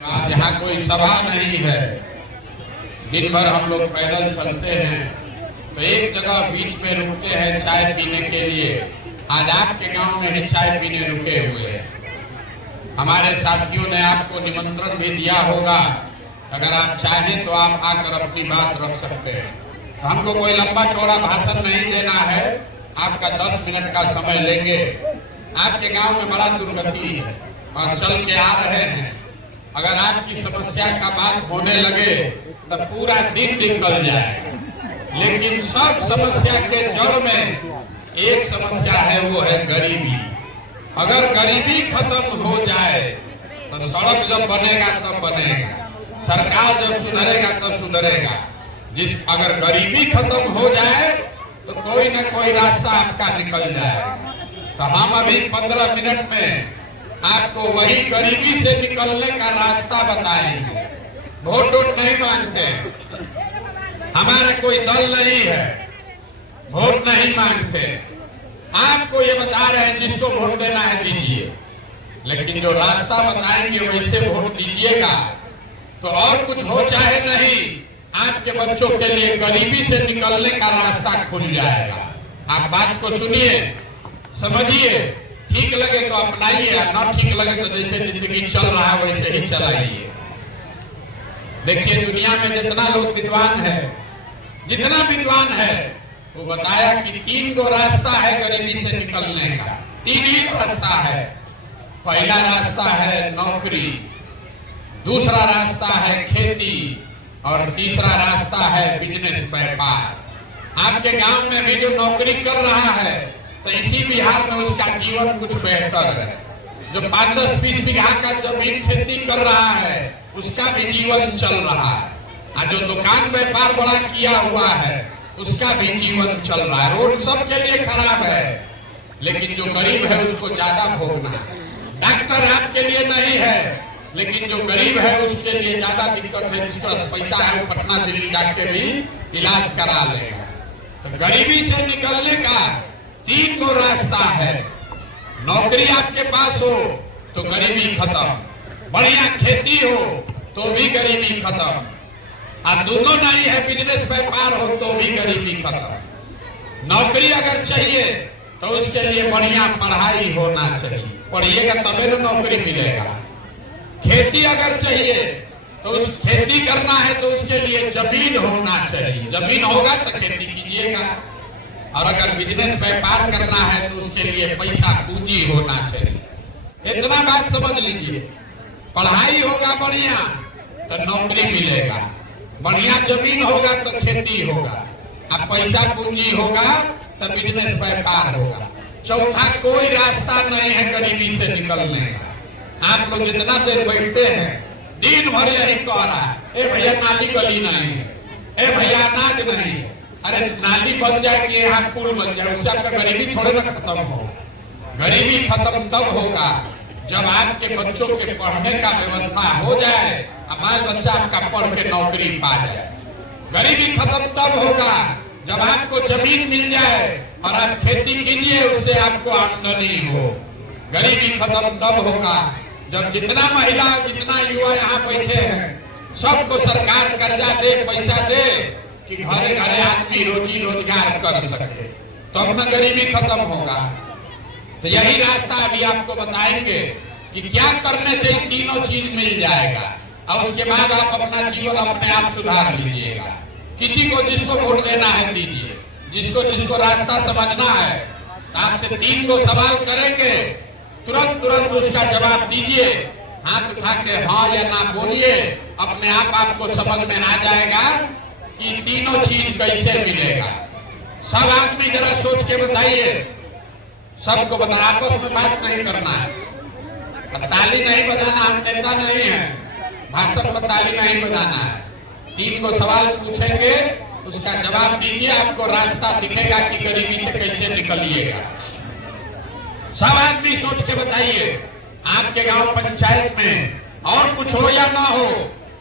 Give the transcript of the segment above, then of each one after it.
यहाँ कोई सभा नहीं है, दिन भर हम लोग पैदल चलते हैं तो एक जगह बीच में रुकते हैं चाय पीने के लिए। आज आपके गांव में ही चाय पीने रुके हुए हैं। हमारे साथियों ने आपको निमंत्रण भी दिया होगा, अगर आप चाहें तो आप आकर अपनी बात रख सकते हैं। हमको कोई लंबा चौड़ा भाषण नहीं देना है, आपका 10 मिनट का समय लेंगे। आपके गांव में बड़ा दुर्गति है और चल के आ रहे हैं। अगर आपकी समस्या का बात होने लगे तो पूरा दिन निकल जाएगा, लेकिन सब समस्या के जड़ में एक समस्या है, वो है गरीबी। अगर गरीबी खत्म हो जाए तो सड़क जब बनेगा तब बनेगा, सरकार जब सुधरेगा तब सुधरेगा। अगर गरीबी खत्म हो जाए तो कोई न कोई रास्ता आपका निकल जाएगा। तो हम अभी 15 मिनट में आपको वही गरीबी से निकलने का रास्ता बताएंगे। वोट वोट नहीं मांगते, हमारा कोई दल नहीं है, वोट नहीं मांगते। आपको ये बता रहे हैं जिसको वोट देना है दीजिए, लेकिन जो रास्ता बताएंगे वैसे वोट दीजिएगा तो और कुछ हो चाहे नहीं, आपके बच्चों के लिए गरीबी से निकलने का रास्ता खुल जाएगा। आप बात को सुनिए, समझिए, ठीक लगे तो अपनाइए, ना ठीक लगे तो जैसे जिंदगी चल रहा है वैसे ही चलाइए। देखिए, दुनिया में जितना लोग विद्वान है, जितना विद्वान है, वो बताया कि 3 गो रास्ता है गरीबी से निकलने का। 3 ही रास्ता है। पहला रास्ता है नौकरी, दूसरा रास्ता है खेती और तीसरा रास्ता है बिजनेस, व्यापार। आपके गांव में भी जो नौकरी कर रहा है तो इसी बिहार में उसका जीवन कुछ बेहतर है। जो 5-10-20 बीघा का जमीन खेती कर रहा है उसका भी जीवन चल रहा है, और जो दुकान व्यापार बड़ा किया हुआ है उसका भी जीवन चल रहा है। रोड सबके लिए खराब है, लेकिन जो गरीब है उसको ज्यादा भोगना है। डॉक्टर आपके लिए नहीं है, लेकिन जो गरीब है उसके लिए ज्यादा दिक्कत है। जिसका पैसा है वो पटना दिल्ली जाके भी इलाज करा लेगा। तो गरीबी से निकलने का 3 गो रास्ता है। नौकरी आपके पास हो तो गरीबी खत्म, बढ़िया खेती हो तो भी गरीबी खत्म, और दोनों नहीं है, बिजनेस व्यापार हो तो भी गरीबी खत्म। नौकरी अगर चाहिए तो उसके लिए बढ़िया पढ़ाई होना चाहिए, पढ़िएगा तभी तो नौकरी मिलेगा। खेती अगर चाहिए तो उस खेती करना है तो उसके लिए जमीन होना चाहिए, जमीन होगा तो खेती कीजिएगा। और अगर बिजनेस व्यापार करना है तो उसके लिए पैसा पूंजी होना चाहिए। इतना बात समझ लीजिए, पढ़ाई होगा बढ़िया तो नौकरी मिलेगा, बढ़िया जमीन होगा तो खेती होगा, अब पैसा पूंजी होगा तो बिजनेस व्यापार होगा। चौथा कोई रास्ता नहीं है गरीबी से निकलने का। आप लोग जितना देर बैठते हैं दिन भर यही कह रहा है, ए भैया नाली गली नहीं है, ए भैया अनाज नहीं है। अरे नाली बन जाए कि यहाँ पुल बन जाए, उससे आपका गरीबी थोड़े ना खत्म हो। गरीबी खत्म तब होगा जब आपके बच्चों के पढ़ने का व्यवस्था हो जाए, बाल बच्चा आपका पढ़ के नौकरी पा जाए। गरीबी खत्म तब होगा जब आपको जमीन मिल जाए और आप खेती कीजिए, उससे आपको आमदनी हो। गरीबी खत्म तब होगा जब जितना महिला जितना युवा यहाँ बैठे हैं सबको सरकार कर्जा दे, पैसा दे कि घरे घरे आदमी रोजी रोजगार कर सके, तो अपना गरीबी खत्म होगा। तो यही रास्ता अभी आपको बताएंगे कि क्या करने से तीनों चीज मिल जाएगा, और उसके बाद आप अपना जीवन अपने आप सुधार लीजिएगा। किसी को जिसको वोट देना है दीजिए, जिसको जिसको रास्ता समझना है। तो आपसे 3 गो सवाल करेंगे, तुरंत तुरंत उसका जवाब दीजिए, हाथ उठा के हाँ या ना बोलिए। अपने आप आपको समझ में आ जाएगा कि तीनों चीज कैसे मिलेगा। सब आदमी जरा सोच के बताइए, सबको बता, आपस में बात नहीं करना है, ताली नहीं बजाना, हम नेता नहीं है, भाषण में ताली नहीं बजाना है। 3 गो सवाल पूछेंगे, उसका जवाब दीजिए, आपको रास्ता दिखेगा कि गरीबी से कैसे निकलिएगा। सब आदमी सोच के बताइए, आपके गांव पंचायत में और कुछ हो या ना हो,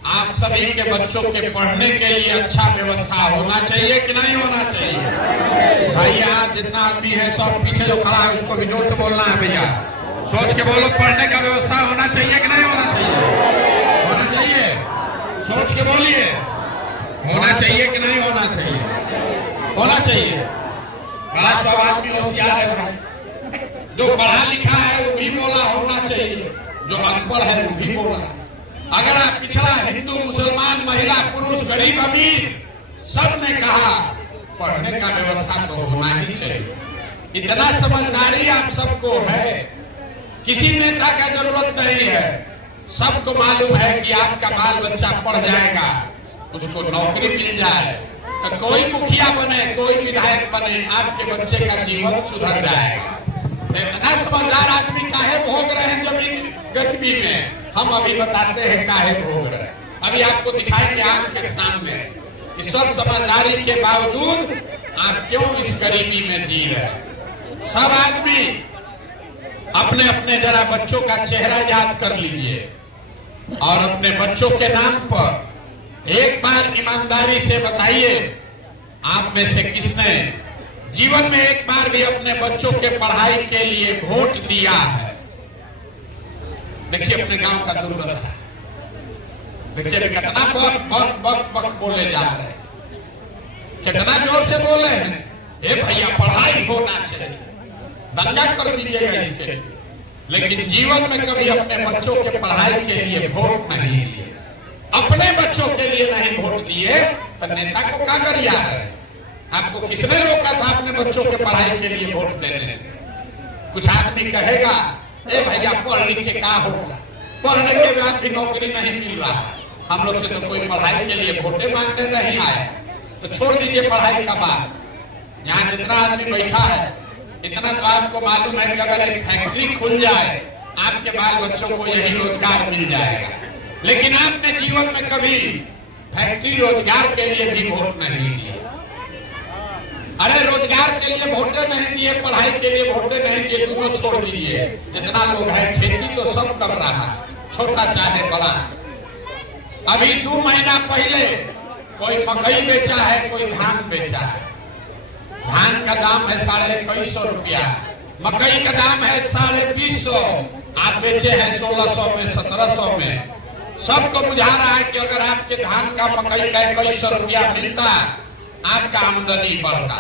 आप सभी के बच्चों के पढ़ने के लिए अच्छा व्यवस्था होना चाहिए कि नहीं होना चाहिए? भाई यहाँ जितना आदमी है सब पीछे जो खड़ा है उसको भी जोर से बोलना है, भैया सोच के बोलो, पढ़ने का व्यवस्था होना चाहिए कि नहीं होना चाहिए? के बोलिए, होना चाहिए कि नहीं होना चाहिए? होना चाहिए। आज सब आदमी होशियार है भाई, जो पढ़ा लिखा है वो भी बोला होना चाहिए, जो अनपढ़ है वो भी बोला। अगर आप पिछड़ा हिंदू मुसलमान महिला पुरुष गरीब अमीर सब ने कहा पढ़ने का व्यवस्था तो होना ही चाहिए। इतना समझदारी आप सबको है, किसी नेता का जरूरत नहीं है। सबको मालूम है कि आपका बाल बच्चा पढ़ जाएगा, उसको नौकरी मिल जाए तो कोई मुखिया बने, कोई विधायक बने, आपके बच्चे का जीवन सुधर जाएगा। इतना समझदार आदमी काहे भोग रहे हैं जमीन गरीबी में? हम अभी बताते हैं काहे भोग रहे हैं। अभी आपको दिखाएंगे आंख के सामने कि सब समझदारी के बावजूद आप क्यों इस गरीबी में जी रहे हैं। सब आदमी अपने अपने जरा बच्चों का चेहरा याद कर लीजिए और अपने बच्चों के नाम पर एक बार ईमानदारी से बताइए, आप में से किसने जीवन में एक बार भी अपने बच्चों के पढ़ाई के लिए वोट दिया है? देखिए अपने गांव का दुर्दशा, देखिए कितना बक बोले जा रहे हैं, कितना जोर से बोले हैं, ए भैया पढ़ाई होना चाहिए, दंगा कर दीजिएगा इसके। लेकिन जीवन में कभी अपने बच्चों के पढ़ाई के लिए वोट नहीं दिए, अपने बच्चों के लिए नहीं वोट दिए तो नेता को क्या कर रहा है? आपको किसने रोका था अपने बच्चों के पढ़ाई के लिए वोट देने से? कुछ आदमी कहेगा ए भैया पढ़ लिख के क्या होगा, पढ़ने के बाद भी नौकरी नहीं मिल रहा, हम लोग से तो कोई पढ़ाई के लिए वोटे मांगने नहीं आए, तो छोड़ दीजिए पढ़ाई का बात। यहाँ जितना आदमी बैठा है इतना तो आपको मालूम है कि अगर एक फैक्ट्री खुल जाए आपके बाल बच्चों को यही रोजगार मिल जाएगा। लेकिन आपने जीवन में कभी फैक्ट्री रोजगार के लिए भी वोट नहीं दिया। अरे रोजगार के लिए वोटे नहीं दिए, पढ़ाई के लिए वोटे नहीं दिए, दोनों छोड़ दीजिए। जितना लोग है खेती तो सब कर रहा है, छोटा चाहे बड़ा। अभी 2 महीना पहले कोई मकई बेचा है, कोई धान बेचा है। धान का दाम है 2150 रुपया, मकई का दाम है 250, आप बेचे हैं 1600 में 1700 में। सबको बुझा रहा है कि अगर आपके धान का मकई का 2100 रुपया मिलता आपका आमदनी बढ़ता,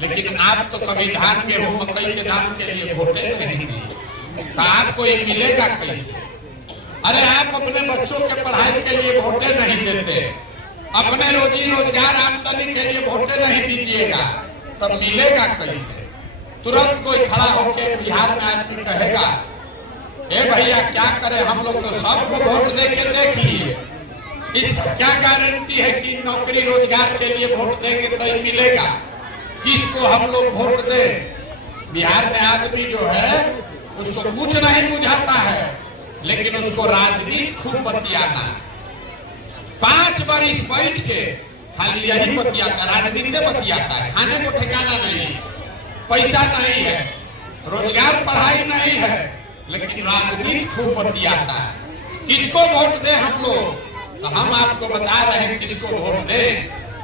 लेकिन आप तो कभी धान गेहूं मकई के दाम के लिए वोटे नहीं दिए, तो आपको ये मिलेगा कैसे? अरे आप अपने बच्चों के पढ़ाई के लिए वोटे नहीं देते, अपने रोजी रोजगार आमदनी के लिए वोटे नहीं दीजिएगा, तब मिलेगा कैसे? तुरंत कोई खड़ा होकर बिहार में आदमी कहेगा ए भैया क्या करें, हम लोग तो सबको वोट दे के देख लिए, इस क्या गारंटी है कि नौकरी रोजगार के लिए वोट देंगे तो ही मिलेगा? किसको हम लोग वोट दे? बिहार में आदमी जो है उसको कुछ नहीं बुझाता है, लेकिन उसको राजनीति खूब बतियाना, 5 बरिस बैठ के खाली यही बतियाता, राजनीति बतियाता है। खाने को ठिकाना नहीं, पैसा नहीं है, रोजगार पढ़ाई नहीं है, लेकिन राजनीति खूब बतियाता है। किसको वोट दे हम लोग? तो हम आपको बता रहे हैं किसको वोट दे।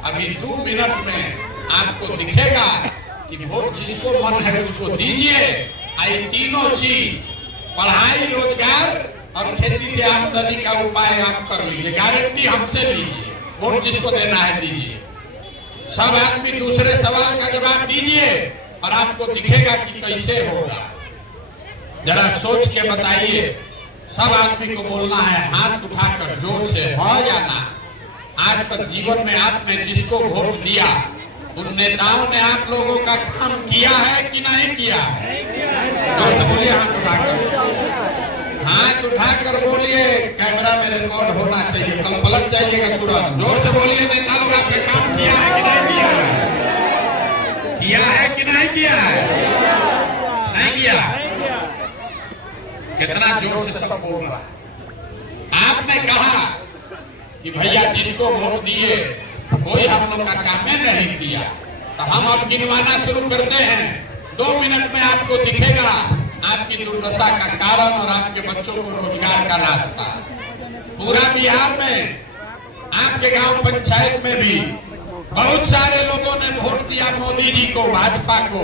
अभी 2 मिनट में आपको दिखेगा कि वोट जिसको मन है उसको दीजिए। आई तीनों चीज पढ़ाई, रोजगार और खेती से आमदनी का उपाय आप कर लीजिए, गारंटी हमसे लीजिए। वोट जिसको देना है दीजिए। सब आदमी दूसरे सवाल का जवाब दीजिए और आपको दिखेगा कि कैसे होगा। जरा सोच के बताइए। सब आदमी को बोलना है हाथ उठाकर जोर से, हो या ना। आज तक जीवन में आपने जिसको वोट दिया उन नेताओं ने आप लोगों का काम किया है कि नहीं किया है? जोर से बोलिए, हाथ उठाकर, हाथ उठाकर बोलिए। कैमरा में रिकॉर्ड होना चाहिए, कल पलट जाइएगा तुरंत। जोर से बोलिए, नेताओं ने आपने काम किया है कि नहीं किया है? किया है कि नहीं किया है? नहीं किया। कितना जोर से सब बोल रहा है। आपने कहा कि भैया जिसको वोट दिए कोई हम लोग का काम नहीं किया, तो हम अब गिनवाना शुरू करते हैं। 2 मिनट में आपको दिखेगा आपकी दुर्दशा का कारण और आपके बच्चों को रोजगार का रास्ता। पूरा बिहार में आपके गांव पंचायत में भी बहुत सारे लोगों ने वोट दिया मोदी जी को, भाजपा को,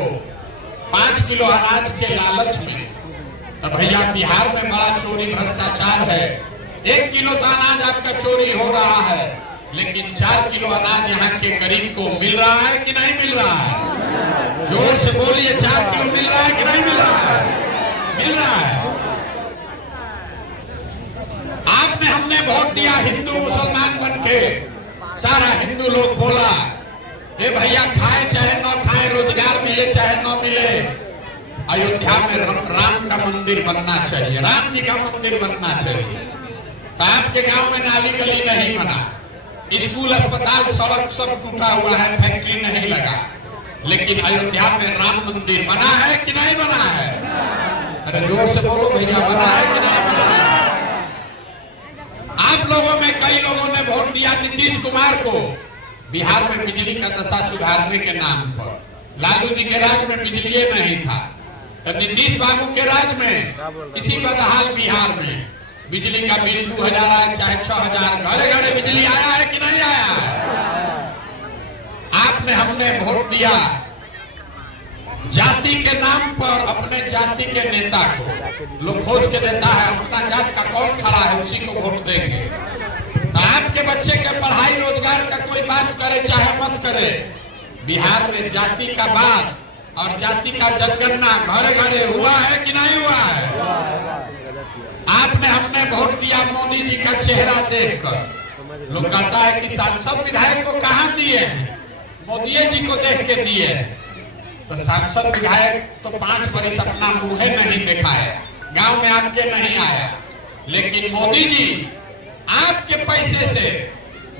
5 किलो अनाज के लालच में। तो भैया बिहार में बड़ा चोरी भ्रष्टाचार है, 1 किलो तो अनाज आपका चोरी हो रहा है, लेकिन 4 किलो अनाज यहाँ के गरीब को मिल रहा है कि नहीं मिल रहा है? जोर से बोलिए, 4 किलो मिल रहा है कि नहीं मिल रहा है? मिल रहा है। आपने हमने वोट दिया हिंदू मुसलमान बन के, सारा हिंदू लोग बोला ए भैया खाए चाहे न खाए, रोजगार मिले चाहे न मिले, अयोध्या में राम का मंदिर बनना चाहिए, राम जी का मंदिर बनना चाहिए। तो आपके गांव में नाली गली नहीं बना, स्कूल अस्पताल सड़क सब टूटा हुआ है, फैक्ट्री नहीं लगा, लेकिन अयोध्या में राम मंदिर बना है कि नहीं बना है? अरे जोर से बोलो भैया, बना है कि नहीं बना है? आप लोगों में कई लोगों ने वोट दिया नीतीश कुमार को बिहार में बिजली का दशा सुधारने के नाम पर। लालू जी के राज में बिजली नहीं था, तो नीतीश बाबू के राज में इसी बदहाल बिहार में बिजली का बिल 2000 आए चाहे 6000, घरे घरे बिजली आया है कि नहीं आया है? आपने हमने वोट दिया जाति के नाम पर, अपने जाति के नेता को लोग खोज के देता है, अपना जात का कौन खड़ा है उसी को वोट देंगे। तो आपके बच्चे के पढ़ाई रोजगार का कोई बात करे चाहे मत करे, बिहार में जाति का बात और जाति का जनगणना घरे घरे हुआ है कि नहीं हुआ है? आपने हमने वोट दिया मोदी जी का चेहरा देखकर। लोग कहता है कि सांसद विधायक को कहाँ दिए हैं? मोदी जी को देख के दिए। तो सांसद विधायक तो 5 बरस अपना मुंह नहीं देखा है, गांव में आपके नहीं आया, लेकिन मोदी जी आपके पैसे से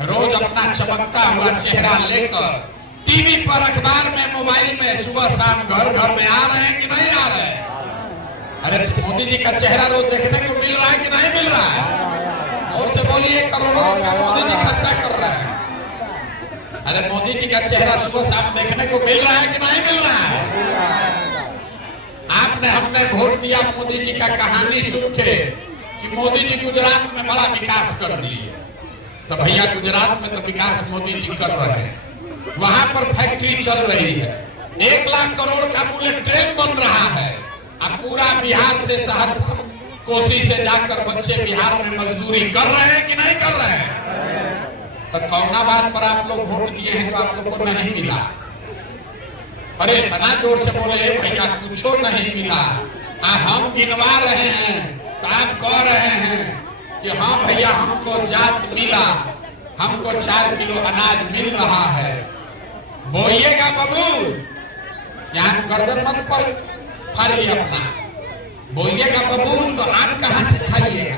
रोज अपना चमकता हुआ चेहरा लेकर टीवी पर, अखबार में, मोबाइल में सुबह शाम घर घर में आ रहे हैं कि नहीं आ रहे हैं? अरे मोदी जी का चेहरा रोज देखने को मिल रहा है कि नहीं मिल रहा है? और से बोलिए, करोड़ों रुपया मोदी जी खर्चा कर रहे हैं। अरे मोदी जी का चेहरा सुबह शाम देखने को मिल रहा है कि नहीं मिल रहा है? आपने हमने वोट दिया मोदी जी का कहानी सुन के कि मोदी जी गुजरात में बड़ा विकास कर दिए। तो भैया गुजरात में तो विकास मोदी जी कर रहे हैं, वहां पर फैक्ट्री चल रही है, 1 लाख करोड़ का बुलेट ट्रेन बन रहा है। अब पूरा बिहार से शहर कोसी से जाकर बच्चे बिहार में मजदूरी कर रहे हैं कि नहीं कर रहे हैं? तो कौना बात पर आप लोग वोट दिए हैं तो आप लोग को नहीं मिला? अरे इतना जोर से बोले भैया, कुछ नहीं मिला। हम गिनवा रहे हैं तो आप कह रहे हैं कि हाँ भैया हमको जात मिला, हमको 4 किलो अनाज मिल रहा है। बोइएगा बबूल, यहाँ गर्दन मत पर फाड़िए अपना, बोइएगा बबूल तो आप कहाँ से खाइएगा?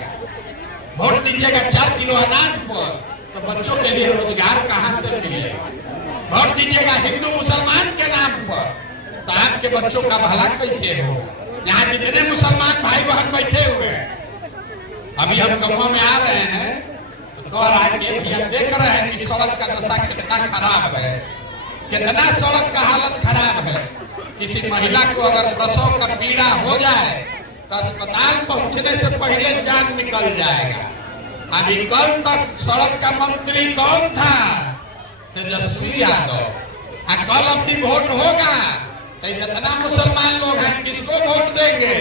वोट दीजिएगा 4 किलो अनाज पर, तो बच्चों के लिए रोजगार कहाँ से मिले? वोट दीजिएगा हिंदू मुसलमान के नाम पर, तो आपके बच्चों का भला कैसे हो? यहाँ जितने मुसलमान भाई बहन बैठे हुए हैं, अभी हम गाँव में आ रहे हैं तो कह रहा है कि हम देख रहे हैं कि सड़क का दशा कितना खराब है, कितना सड़क का हालत खराब है। किसी महिला को अगर प्रसव का पीड़ा हो जाए तो अस्पताल पहुंचने से पहले जान निकल जाएगा। अभी कल तक सड़क का मंत्री कौन था? तेजस्वी यादव। कल अपनी वोट होगा तो जितना मुसलमान लोग हैं किसको वोट देंगे?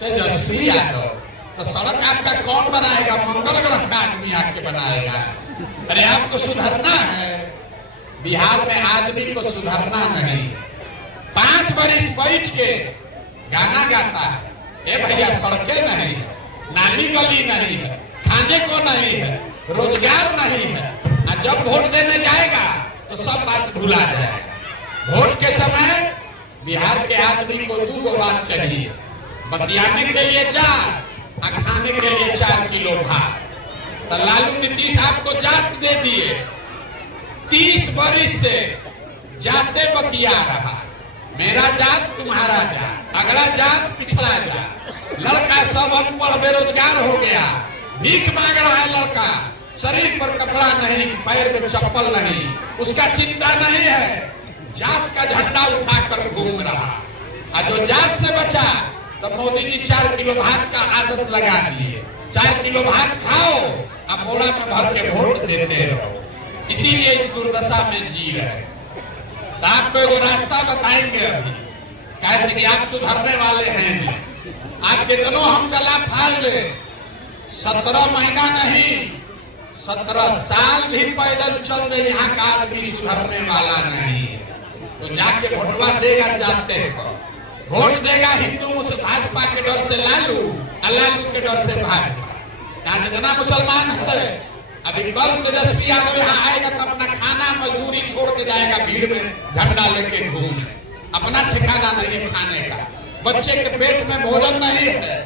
तेजस्वी यादव। तो सड़क आपका कौन बनाएगा? मंगल ग्रह का आदमी आके बनाएगा। अरे आपको सुधरना है, बिहार में आदमी को सुधरना नहीं। 5 बरस बैठ के गाना गाता है, ए भैया सड़कें नहीं है, नाली गली नहीं है, खाने को नहीं है, रोजगार नहीं है, और जब वोट देने जाएगा तो सब बात भुला जाएगा। वोट के समय बिहार के आदमी को 2 बात चाहिए, बतियाने के लिए जात और खाने के लिए 4 किलो भात। तो लालू नीतीश आपको जात दे दिए, 30 बरस से जाते बतिया रहा, मेरा जात तुम्हारा जात, अगला जात पिछड़ा जात। लड़का सब अनपढ़ बेरोजगार हो गया, भीख मांग रहा है लड़का, शरीर पर कपड़ा नहीं, पैर में चप्पल नहीं, उसका चिंता नहीं है, जात का झंडा उठाकर घूम रहा। और जो जात से बचा तो मोदी जी 4 किलो भात का आदत लगा दिए, 4 किलो भात खाओ अब बोरा में भर के वोट देते रहो। इसीलिए इस दुर्दशा में जी रहे। तो आपको एक रास्ता बताएंगे अभी, कैसे कि आप सुधरने वाले हैं। आज कितनों हम गला फाड़ ले, 17 महीना नहीं, 17 साल भी पैदल चल रहे यहाँ का आदमी सुधरने वाला नहीं है। तो जाके वोटवा देगा जानते हैं, वोट देगा हिंदू भाजपा के डर से लालू, लालू के डर से भाजपा। यहाँ जितना मुसलमान है, अभी कल तेजस्वी यादव यहाँ आएगा तो अपना खाना मजदूरी छोड़ के जाएगा, भीड़ में झंडा लेके घूम, अपना ठिकाना नहीं खाने का, बच्चे के पेट में भोजन नहीं है,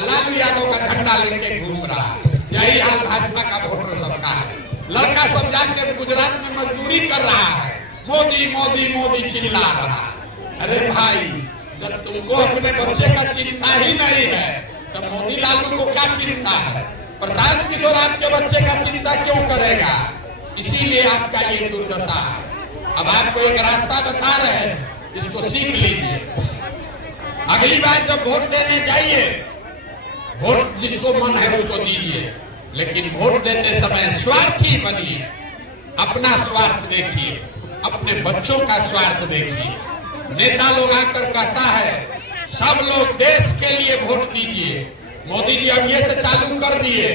लालू यादव का झंडा लेके घूम रहा है। यही हाल भाजपा का वोटर सबका है। लड़का सब जाके गुजरात में मजदूरी कर रहा है, मोदी मोदी मोदी चिल्ला रहा है। अरे भाई, जब तुमको अपने बच्चे का चिंता ही नहीं है तो मोदी लालू को क्या चिंता है? प्रशांत किशोर आपके बच्चे का चिंता क्यों करेगा? इसीलिए आपका ये दुर्दशा है। अब आपको एक रास्ता बता रहे हैं, इसको सीख लीजिए। अगली बार जब वोट देने जाइए, वोट जिसको मन है उसको दीजिए, लेकिन वोट देते समय स्वार्थी बनिए। अपना स्वार्थ देखिए, अपने बच्चों का स्वार्थ देखिए। नेता लोग आकर कहता है सब लोग देश के लिए वोट दीजिए। मोदी जी अब ये से चालू कर दिए,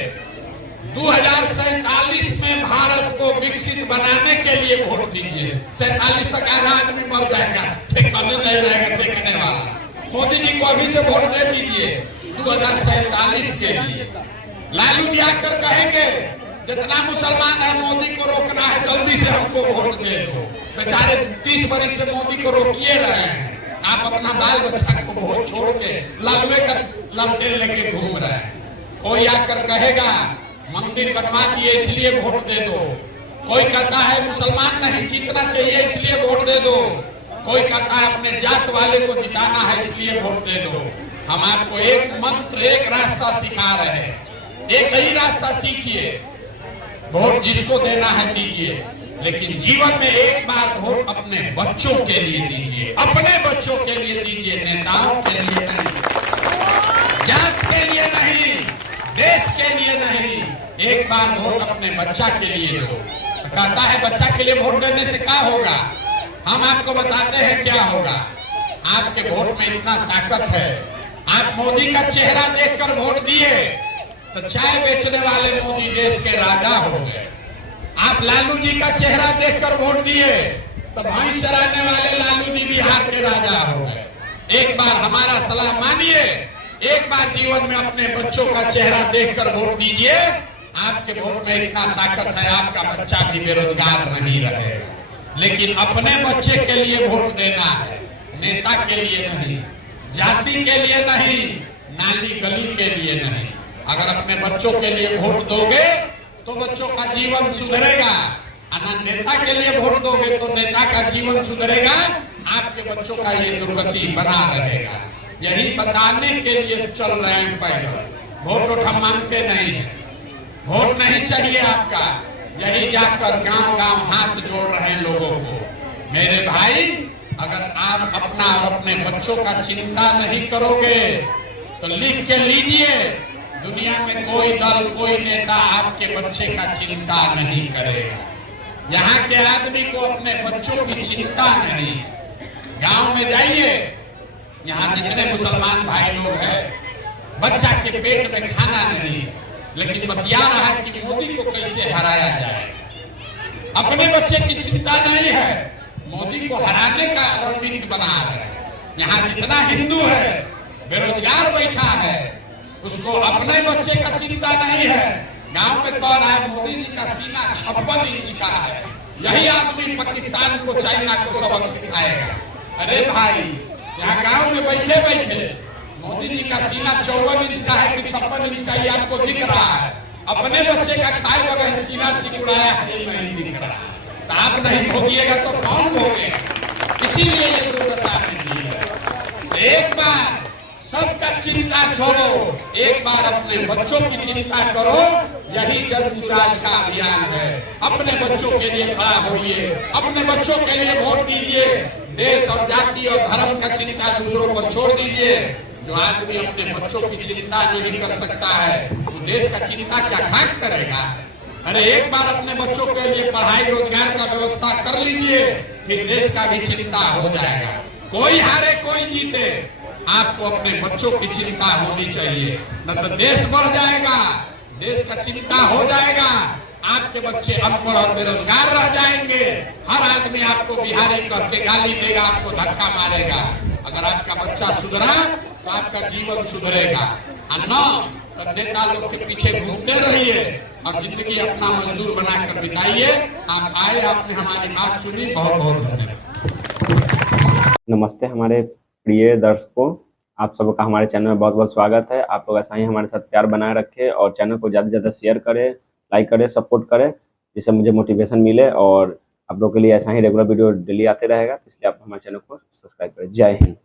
2047 में भारत को विकसित बनाने के लिए वोट दीजिए। 47 तक आधा आदमी मर जाएगा, ठिकाने नहीं रहेगा देखने वाला। मोदी जी को अभी से वोट दे दीजिए 2047 के लिए। लालू जी आकर कहेंगे जितना मुसलमान है मोदी को रोकना है, जल्दी से हमको वोट दे दो। बेचारे 30 वर्ष से मोदी को रोकिए रहे हैं, आप अपना बाल बच्चा को वोट छोड़ के लालू का लमटेन लेके घूम रहे हैं। कोई आकर कहेगा मंदिर बनवा दिए इसलिए वोट दे दो, कोई कहता है मुसलमान नहीं जीतना चाहिए इसलिए वोट दे दो, कोई कहता है अपने जात वाले को जिताना है इसलिए वोट दे दो। हम आपको एक मंत्र, एक रास्ता सिखा रहे हैं, एक ही रास्ता सीखिए। वोट जिसको देना है दीजिए, लेकिन जीवन में एक बार वोट अपने बच्चों के लिए दीजिए, अपने बच्चों के लिए दीजिए, नेताओं के लिए नहीं, जात के लिए नहीं, देश के लिए नहीं। एक बार वोट अपने बच्चा के लिए दो। कहता है बच्चा के लिए वोट देने से क्या होगा? हम आपको बताते हैं क्या होगा। आपके वोट में इतना ताकत है, आप मोदी का चेहरा देखकर वोट दिए तो चाय बेचने वाले मोदी देश के राजा हो गए। आप लालू जी का चेहरा देखकर वोट दिए तो भैंस चराने वाले लालू जी बिहार के राजा हो गए। एक बार हमारा सलाह मानिए, एक बार जीवन में अपने बच्चों का चेहरा देखकर वोट दीजिए। आपके वोट में इतना ताकत है, आपका बच्चा भी बेरोजगार नहीं रहेगा। लेकिन अपने बच्चे के लिए वोट देना है, नेता के लिए नहीं, जाति के लिए नहीं, नाली गली के लिए नहीं। अगर अपने बच्चों के लिए वोट दोगे तो बच्चों का जीवन सुधरेगा, अगर नेता के लिए वोट दोगे तो नेता का जीवन सुधरेगा, आपके बच्चों का ये दुर्गति बना रहेगा। यही बताने के लिए चल रहे हैं पैदल। वोट हम मांगते नहीं है, वोट नहीं चाहिए आपका। यही जाकर गांव गांव हाथ जोड़ रहे हैं लोगों को। मेरे भाई, अगर आप अपना और अपने बच्चों का चिंता नहीं करोगे तो लिख के लीजिए, दुनिया में कोई दल, कोई नेता आपके बच्चे का चिंता नहीं करेगा। यहाँ के आदमी को अपने बच्चों की चिंता नहीं। गांव में जाइए, यहाँ जितने मुसलमान भाई लोग हैं, बच्चा के पेट में खाना नहीं, लेकिन बतिया रहा है कि मोदी को कैसे हराया जाए। अपने बच्चे की चिंता नहीं है, मोदी को हराने का रणनीति बना रहे हैं। यहाँ जितना हिंदू है बेरोजगार बैठा है, उसको अपने बच्चे का चिंता नहीं है। गांव में कह रहा है मोदी जी का सीना 56 इंच का है, यही आदमी पाकिस्तान को, चाइना को सबक सिखाएगा। अरे भाई, यहाँ गांव में बैठे बैठे मोदी जी का सीना 54 इंच का है कि 56 इंच का, ये आपको दिख रहा है। अपने बच्चे का खाए बगैर सीना सिकुड़ाया है नहीं दिख रहा। तो आप नहीं भोगिएगा तो कौन भोगेगा? इसीलिए ये दुर्दशा है। एक बार सबका चिंता छोड़ो, एक बार अपने बच्चों की चिंता करो। यही जन स्वराज का अभियान है। अपने बच्चों के लिए खड़ा होइए, अपने बच्चों के लिए वोट दीजिए। देश और जाति और धर्म का चिंता दूसरों पर छोड़ दीजिए। जो आदमी अपने बच्चों की चिंता नहीं कर सकता है, वो देश का चिंता क्या खाक करेगा? अरे एक बार अपने बच्चों के लिए पढ़ाई रोजगार का व्यवस्था कर लीजिए, फिर देश का भी चिंता हो जाएगा। कोई हारे कोई जीते, आपको अपने बच्चों की चिंता होनी चाहिए, न तो देश बढ़ जाएगा, देश का चिंता हो जाएगा, आपके बच्चे अनपढ़ और बेरोजगार रह जाएंगे। हर आदमी आपको बिहारी कह के गाली देगा, आपको धक्का मारेगा। अगर आपका बच्चा सुधरा तो आपका जीवन सुधरेगा, और न तो नेता लोग के पीछे घूमते रहिए और जिंदगी अपना मजदूर बनाकर बिताइए। आप आए, आपने हमारी बात सुनी, बहुत बहुत धन्यवाद। नमस्ते हमारे प्रिय दर्शकों, आप सबका हमारे चैनल में बहुत बहुत स्वागत है। आप लोग ऐसा ही हमारे साथ प्यार बनाए रखें और चैनल को ज़्यादा से ज़्यादा शेयर करें, लाइक करें, सपोर्ट करें, जिससे मुझे मोटिवेशन मिले और आप लोग के लिए ऐसा ही रेगुलर वीडियो डेली आते रहेगा। इसलिए आप हमारे चैनल को सब्सक्राइब करें। जय हिंद।